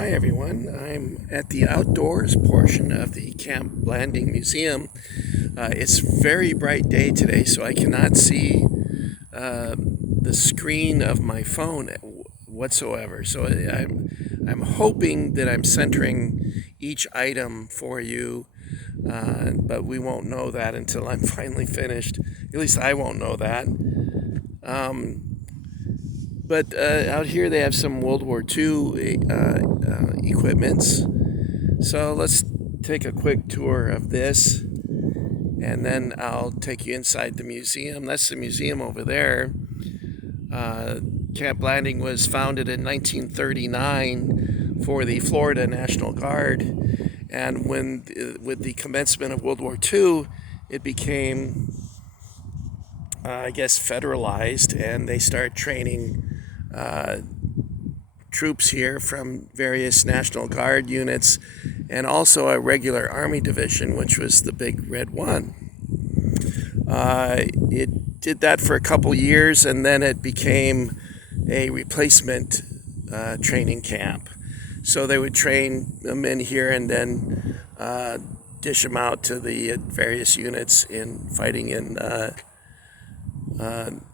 Hi everyone, I'm at the outdoors portion of the Camp Blanding Museum. It's a very bright day today, so I cannot see the screen of my phone whatsoever. So I'm hoping that I'm centering each item for you, but we won't know that until I'm finally finished. At least I won't know that. But out here they have some World War II equipments. So let's take a quick tour of this, and then I'll take you inside the museum. That's the museum over there. Camp Blanding was founded in 1939 for the Florida National Guard, and with the commencement of World War II, it became, I guess, federalized, and they started training troops here from various National Guard units, and also a regular Army division, which was the Big Red One. It did that for a couple years, and then it became a replacement training camp. So they would train them in here and then dish them out to the various units in fighting in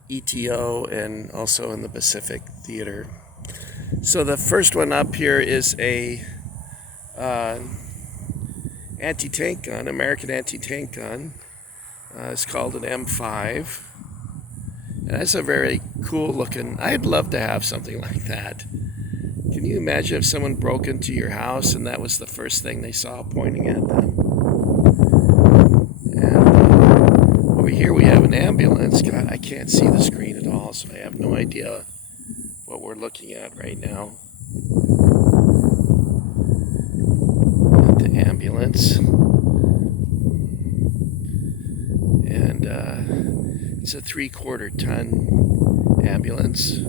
ETO and also in the Pacific Theater. So the first one up here is a anti-tank gun, American anti-tank gun. It's called an M5. And that's a very cool looking, I'd love to have something like that. Can you imagine if someone broke into your house and that was the first thing they saw pointing at them? And over here we have an ambulance. God, I can't see the screen at all, so I have no idea what we're looking at right now. The ambulance. And it's a 3/4 ton ambulance.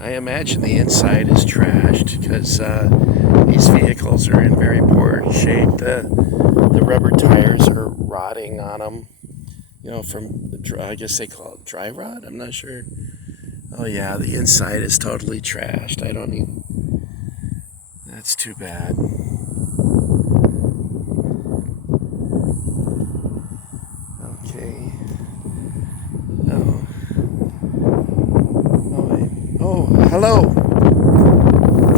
I imagine the inside is trashed because these vehicles are in very poor shape. The rubber tires are rotting on them. You know, from I guess they call it dry rot. I'm not sure. Oh yeah, the inside is totally trashed. I don't even. That's too bad. Okay. Oh. Oh, hello.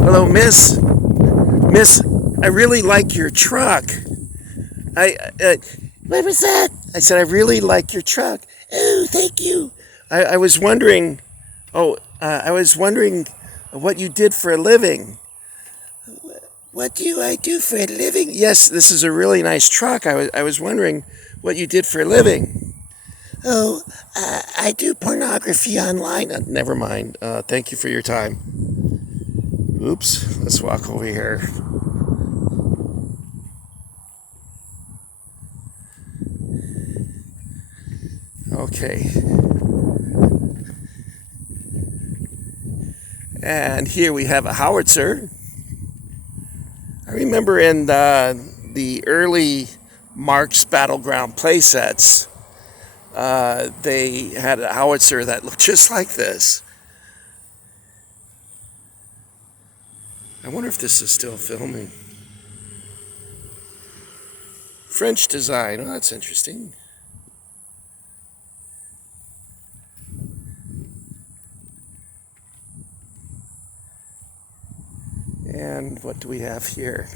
Hello, Miss. Miss, I really like your truck. What was that? I said, I really like your truck. Oh, thank you. I was wondering, I was wondering what you did for a living. What do I do for a living? Yes, this is a really nice truck. I was wondering what you did for a living. Oh, I do pornography online. Never mind. Thank you for your time. Oops, let's walk over here. Okay. And here we have a howitzer. I remember in the early Mark's Battleground playsets, they had a howitzer that looked just like this. I wonder if this is still filming. French design. Oh, that's interesting. And what do we have here?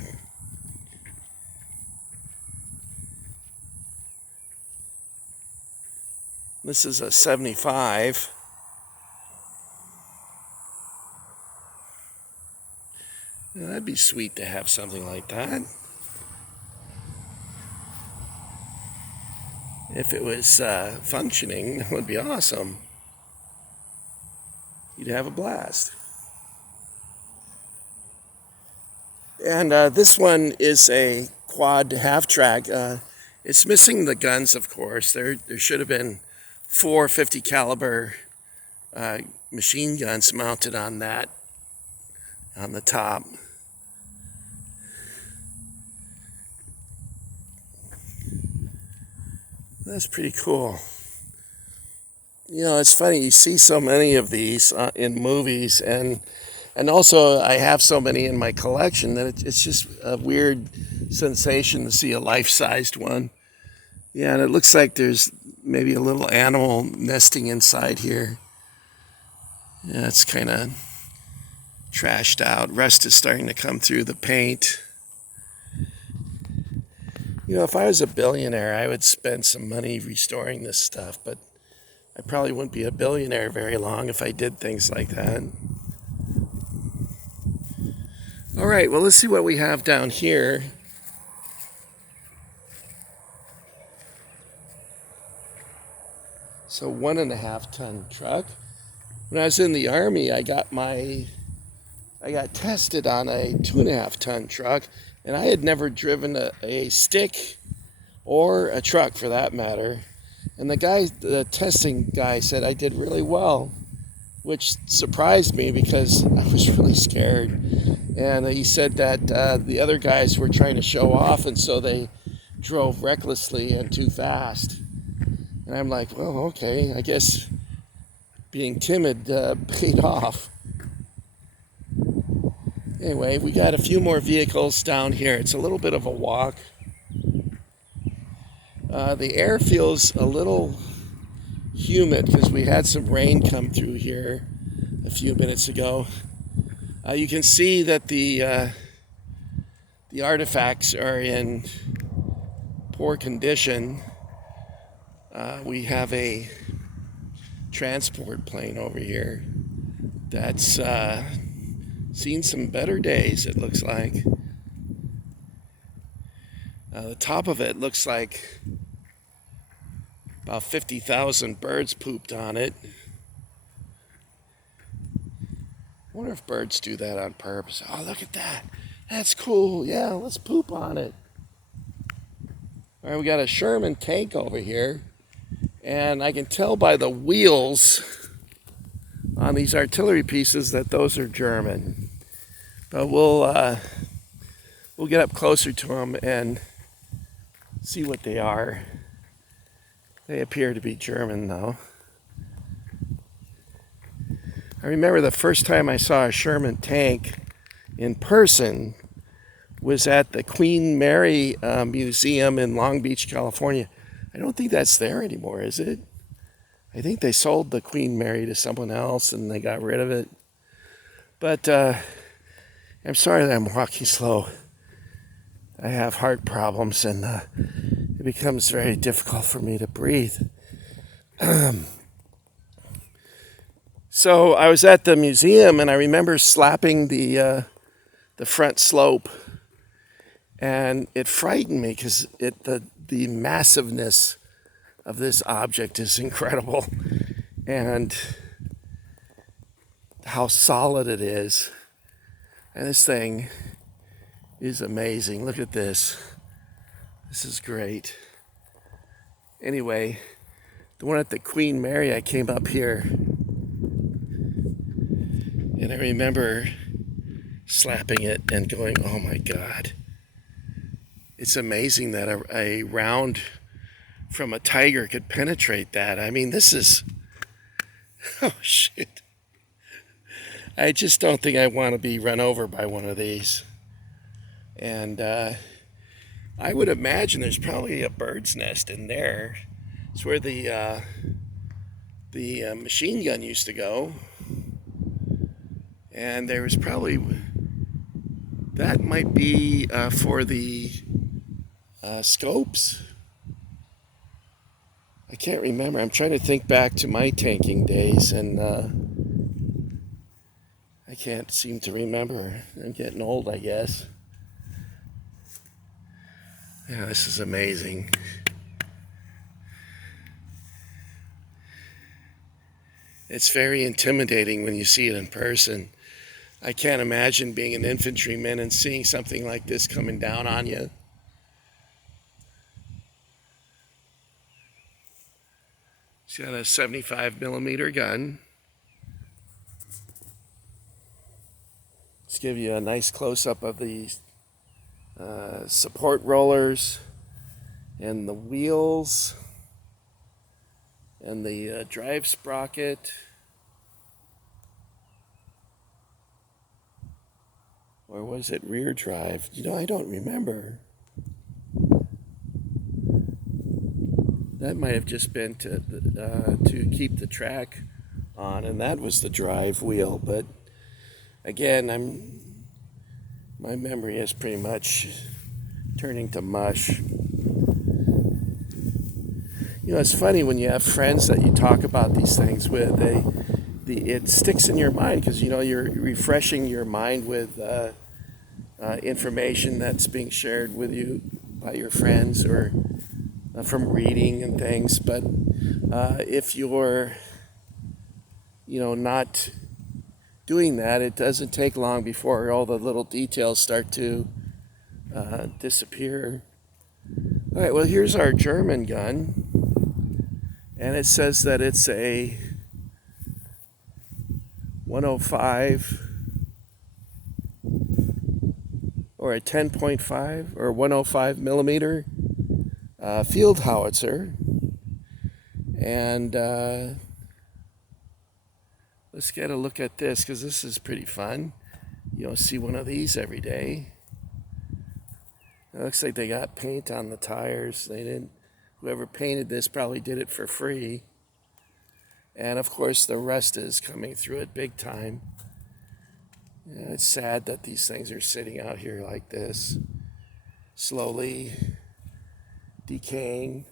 This is a 75. Now, that'd be sweet to have something like that. If it was functioning, that would be awesome. You'd have a blast. And this one is a quad half-track. It's missing the guns, of course. There should have been 4 50 caliber machine guns mounted on that, on the top. That's pretty cool. It's funny. You see so many of these in movies, and also I have so many in my collection that it's just a weird sensation to see a life-sized one. Yeah, and it looks like there's maybe a little animal nesting inside here. Yeah, it's kind of trashed out. Rust is starting to come through the paint. If I was a billionaire, I would spend some money restoring this stuff, but I probably wouldn't be a billionaire very long if I did things like that. All right, well, let's see what we have down here. So 1.5 ton truck. When I was in the Army, I got tested on a 2.5 ton truck, and I had never driven a stick or a truck for that matter. And the testing guy said I did really well, which surprised me because I was really scared. And he said that the other guys were trying to show off, and so they drove recklessly and too fast. And I'm like, well, okay, I guess being timid paid off. Anyway, we got a few more vehicles down here. It's a little bit of a walk. The air feels a little humid because we had some rain come through here a few minutes ago. You can see that the artifacts are in poor condition. We have a transport plane over here that's seen some better days, it looks like. The top of it looks like about 50,000 birds pooped on it. I wonder if birds do that on purpose. Oh, look at that. That's cool. Yeah, let's poop on it. All right, we got a Sherman Tank over here. And I can tell by the wheels on these artillery pieces that those are German. But we'll get up closer to them and see what they are. They appear to be German, though. I remember the first time I saw a Sherman Tank in person was at the Queen Mary Museum in Long Beach, California. I don't think that's there anymore, is it? I think they sold the Queen Mary to someone else and they got rid of it. But I'm sorry that I'm walking slow. I have heart problems and it becomes very difficult for me to breathe. So I was at the museum and I remember slapping the front slope, and it frightened me because the massiveness of this object is incredible, and how solid it is. And this thing is amazing. Look at this. This is great. Anyway, the one at the Queen Mary, I came up here and I remember slapping it and going, oh my God. It's amazing that a round from a Tiger could penetrate that. I mean, this is, oh shit. I just don't think I want to be run over by one of these. And I would imagine there's probably a bird's nest in there. It's where the machine gun used to go. And there was probably, that might be for the scopes. I can't remember. I'm trying to think back to my tanking days, and I can't seem to remember. I'm getting old, I guess. Yeah, this is amazing. It's very intimidating when you see it in person. I can't imagine being an infantryman and seeing something like this coming down on you. It's got a 75 millimeter gun. Let's give you a nice close-up of the support rollers and the wheels And the drive sprocket, or was it rear drive? I don't remember. That might have just been to keep the track on, and that was the drive wheel. But again, my memory is pretty much turning to mush. It's funny when you have friends that you talk about these things with. It sticks in your mind because you're refreshing your mind with information that's being shared with you by your friends or from reading and things. But if you're not doing that, it doesn't take long before all the little details start to disappear. All right, well, here's our German gun, and it says that it's a 105 or a 10.5 or 105 millimeter field howitzer. And let's get a look at this because this is pretty fun. You don't see one of these every day. It looks like they got paint on the tires. Whoever painted this probably did it for free. And of course the rust is coming through it big time. It's sad that these things are sitting out here like this, slowly decaying.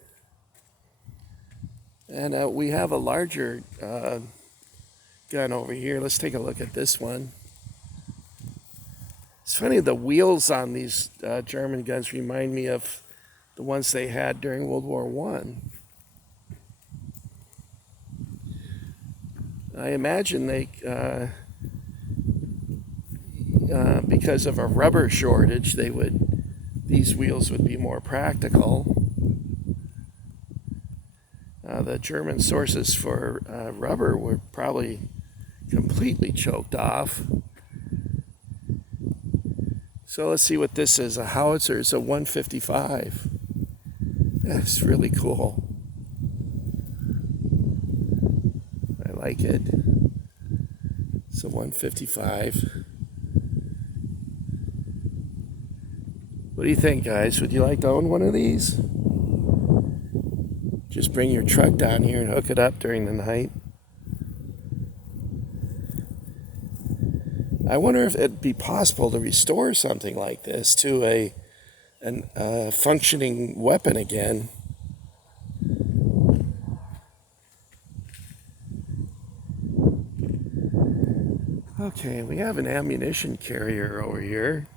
And we have a larger gun over here. Let's take a look at this one. It's funny, the wheels on these German guns remind me of the ones they had during World War I imagine they, because of a rubber shortage, these wheels would be more practical. The German sources for rubber were probably completely choked off. So let's see what this is. A howitzer is a 155. That's really cool. I like it. It's a 155. What do you think, guys? Would you like to own one of these? Just bring your truck down here and hook it up during the night. I wonder if it'd be possible to restore something like this to a functioning weapon again. Okay, we have an ammunition carrier over here.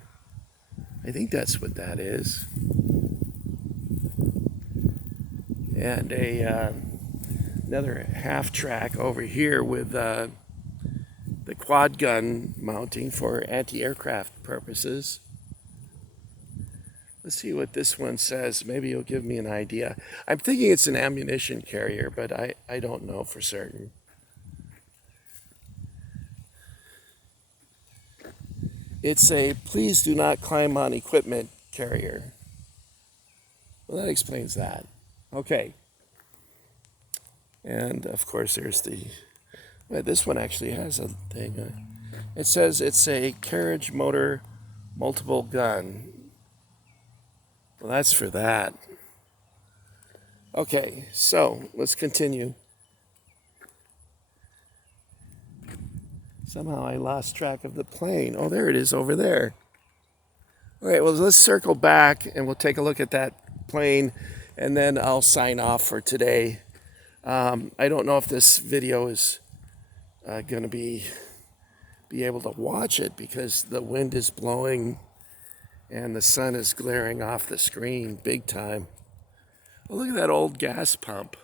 I think that's what that is. And another half track over here with the quad gun mounting for anti-aircraft purposes. Let's see what this one says. Maybe it'll give me an idea. I'm thinking it's an ammunition carrier, but I don't know for certain. It's a please do not climb on equipment carrier. Well, that explains that. Okay. And of course there's this one actually has a thing. It says it's a carriage motor multiple gun. Well, that's for that. Okay, so let's continue. Somehow I lost track of the plane. Oh, there it is over there. All right, well, let's circle back and we'll take a look at that plane and then I'll sign off for today. I don't know if this video is going to be able to watch it because the wind is blowing and the sun is glaring off the screen big time. Well, look at that old gas pump.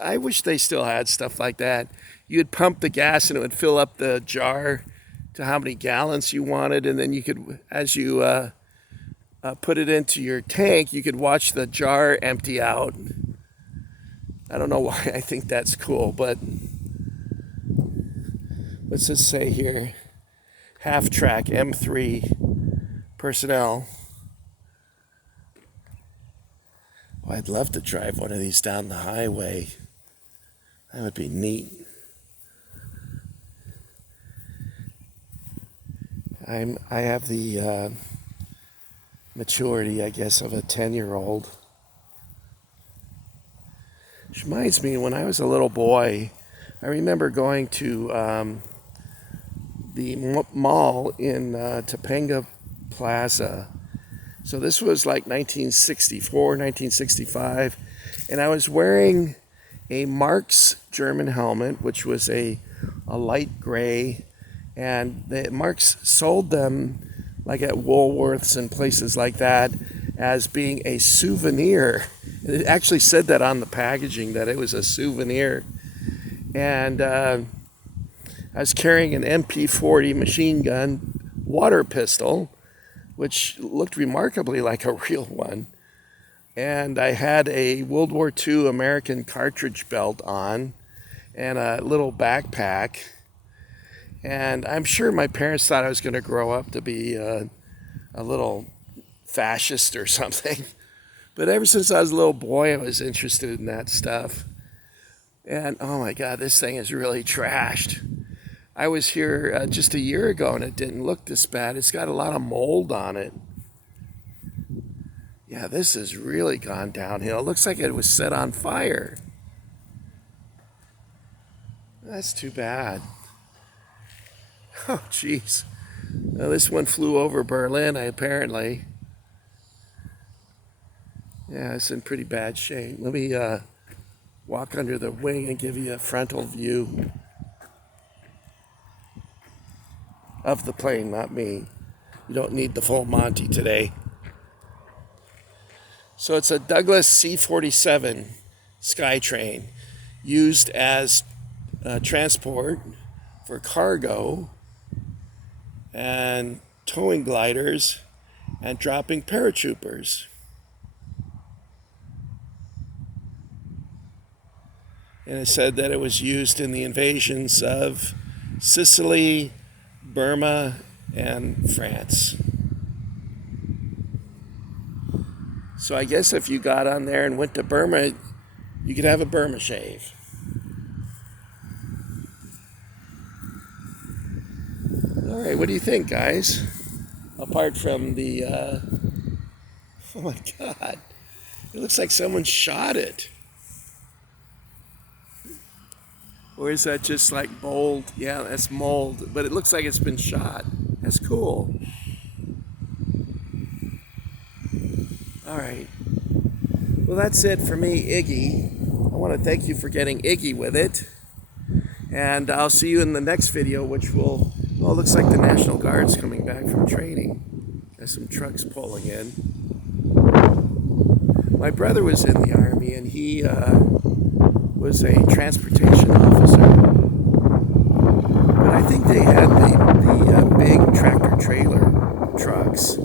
I wish they still had stuff like that. You'd pump the gas and it would fill up the jar to how many gallons you wanted, and then you could, as you put it into your tank, you could watch the jar empty out. I don't know why I think that's cool, but let's just say here, half track M3 personnel. I'd love to drive one of these down the highway. That would be neat. I have the maturity, I guess, of a 10-year-old. Which reminds me, when I was a little boy, I remember going to the mall in Topanga Plaza. So this was like 1964, 1965, and I was wearing a Marx German helmet, which was a light gray, and Marx sold them like at Woolworths and places like that as being a souvenir. It actually said that on the packaging, that it was a souvenir. And I was carrying an MP40 machine gun water pistol, which looked remarkably like a real one. And I had a World War II American cartridge belt on and a little backpack. And I'm sure my parents thought I was going to grow up to be a little fascist or something. But ever since I was a little boy, I was interested in that stuff. And oh my God, this thing is really trashed. I was here just a year ago and it didn't look this bad. It's got a lot of mold on it. Yeah, this has really gone downhill. It looks like it was set on fire. That's too bad. Oh, jeez. Now, this one flew over Berlin, apparently. Yeah, it's in pretty bad shape. Let me walk under the wing and give you a frontal view of the plane, not me. You don't need the full Monty today. So it's a Douglas C-47 Skytrain used as transport for cargo and towing gliders and dropping paratroopers. And it said that it was used in the invasions of Sicily, Burma, and France. So I guess if you got on there and went to Burma, you could have a Burma shave. All right, what do you think, guys? Apart from the, oh my God, it looks like someone shot it. Or is that just like mold? Yeah, that's mold, but it looks like it's been shot. That's cool. All right. Well, that's it for me, Iggy. I want to thank you for getting Iggy with it. And I'll see you in the next video, which will, well, it looks like the National Guard's coming back from training. There's some trucks pulling in. My brother was in the Army, and he was a transportation officer. But I think they had the big tractor-trailer trucks.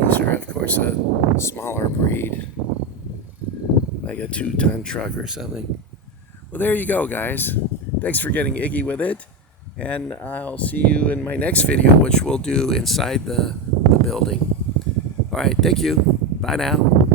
These are, of course, a smaller breed, like a 2-ton truck or something. Well, there you go, guys. Thanks for getting Iggy with it. And I'll see you in my next video, which we'll do inside the building. All right, thank you. Bye now.